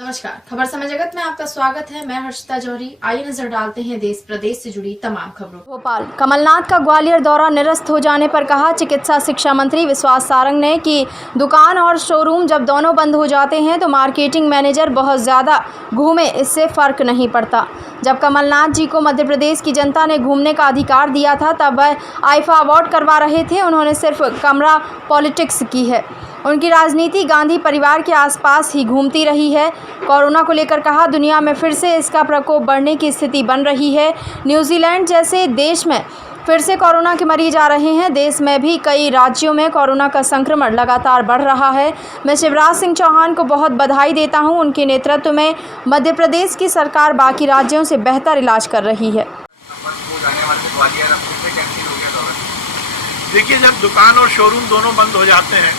नमस्कार, खबर समय जगत में आपका स्वागत है। मैं हर्षिता जौहरी। आइए नजर डालते हैं देश प्रदेश से जुड़ी तमाम खबरों। भोपाल, कमलनाथ का ग्वालियर दौरा निरस्त हो जाने पर कहा चिकित्सा शिक्षा मंत्री विश्वास सारंग ने कि दुकान और शोरूम जब दोनों बंद हो जाते हैं तो मार्केटिंग मैनेजर बहुत ज़्यादा घूमे, इससे फर्क नहीं पड़ता। जब कमलनाथ जी को मध्य प्रदेश की जनता ने घूमने का अधिकार दिया था तब वह आईफा अवार्ड करवा रहे थे। उन्होंने सिर्फ कमरा पॉलिटिक्स की है। उनकी राजनीति गांधी परिवार के आसपास ही घूमती रही है। कोरोना को लेकर कहा, दुनिया में फिर से इसका प्रकोप बढ़ने की स्थिति बन रही है। न्यूजीलैंड जैसे देश में फिर से कोरोना के मरीज आ रहे हैं। देश में भी कई राज्यों में कोरोना का संक्रमण लगातार बढ़ रहा है। मैं शिवराज सिंह चौहान को बहुत बधाई देता हूं। उनके नेतृत्व में मध्य प्रदेश की सरकार बाकी राज्यों से बेहतर इलाज कर रही है। देखिए, जब दुकान और शोरूम दोनों बंद हो जाते हैं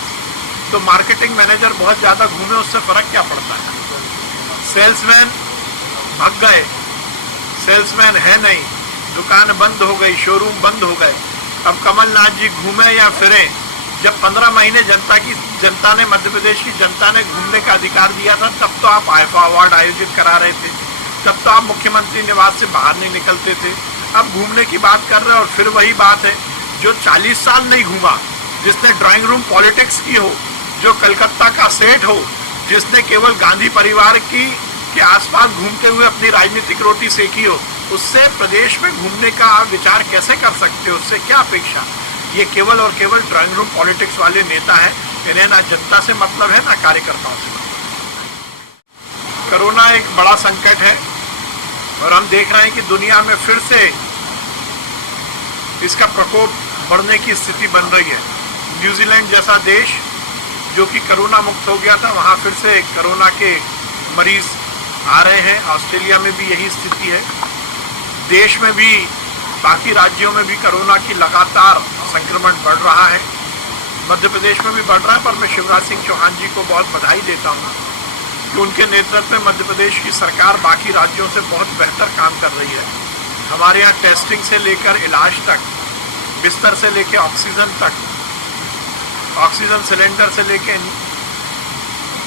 तो मार्केटिंग मैनेजर बहुत ज़्यादा घूमे, उससे फ़र्क क्या पड़ता है। सेल्समैन भाग गए, सेल्समैन है नहीं, दुकान बंद हो गई, शोरूम बंद हो गए। अब कमलनाथ जी घूमे या फिरे, जब 15 महीने जनता ने मध्य प्रदेश की जनता ने घूमने का अधिकार दिया था तब तो आप आईफा अवार्ड आयोजित करा रहे थे, तब तो आप मुख्यमंत्री निवास से बाहर नहीं निकलते थे। अब घूमने की बात कर रहे हैं और फिर वही बात है। जो 40 साल नहीं घूमा, जिसने ड्राइंग रूम पॉलिटिक्स की हो, जो कलकत्ता का सेठ हो, जिसने केवल गांधी परिवार के आसपास घूमते हुए अपनी राजनीतिक रोटी सेकी हो, उससे प्रदेश में घूमने का आप विचार कैसे कर सकते हो? उससे क्या अपेक्षा? ये केवल और केवल ड्राइंग रूम पॉलिटिक्स वाले नेता है। इन्हें ना जनता से मतलब है ना कार्यकर्ताओं से मतलब। कोरोना एक बड़ा संकट है और हम देख रहे हैं कि दुनिया में फिर से इसका प्रकोप बढ़ने की स्थिति बन रही है। न्यूजीलैंड जैसा देश जो कि कोरोना मुक्त हो गया था, वहाँ फिर से कोरोना के मरीज आ रहे हैं। ऑस्ट्रेलिया में भी यही स्थिति है। देश में भी, बाकी राज्यों में भी कोरोना की लगातार संक्रमण बढ़ रहा है। मध्य प्रदेश में भी बढ़ रहा है, पर मैं शिवराज सिंह चौहान जी को बहुत बधाई देता हूँ कि उनके नेतृत्व में मध्य प्रदेश की सरकार बाकी राज्यों से बहुत बेहतर काम कर रही है। हमारे यहाँ टेस्टिंग से लेकर इलाज तक, बिस्तर से लेकर ऑक्सीजन तक, ऑक्सीजन सिलेंडर से लेकर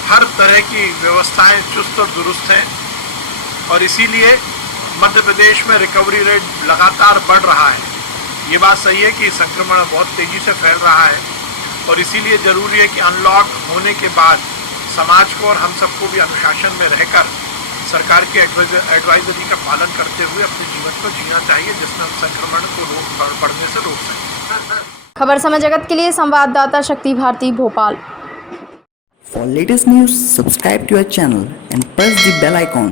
हर तरह की व्यवस्थाएं चुस्त और दुरुस्त हैं और इसीलिए मध्य प्रदेश में रिकवरी रेट लगातार बढ़ रहा है। ये बात सही है कि संक्रमण बहुत तेज़ी से फैल रहा है और इसीलिए ज़रूरी है कि अनलॉक होने के बाद समाज को और हम सबको भी अनुशासन में रहकर सरकार की एडवाइजरी का पालन करते हुए अपने जीवन को जीना चाहिए, जिसमें हम संक्रमण को बढ़ने से रोक सकें। खबर समय जगत के लिए संवाददाता शक्ति Bharti, Bhopal. For latest news, subscribe to our channel and press the bell icon.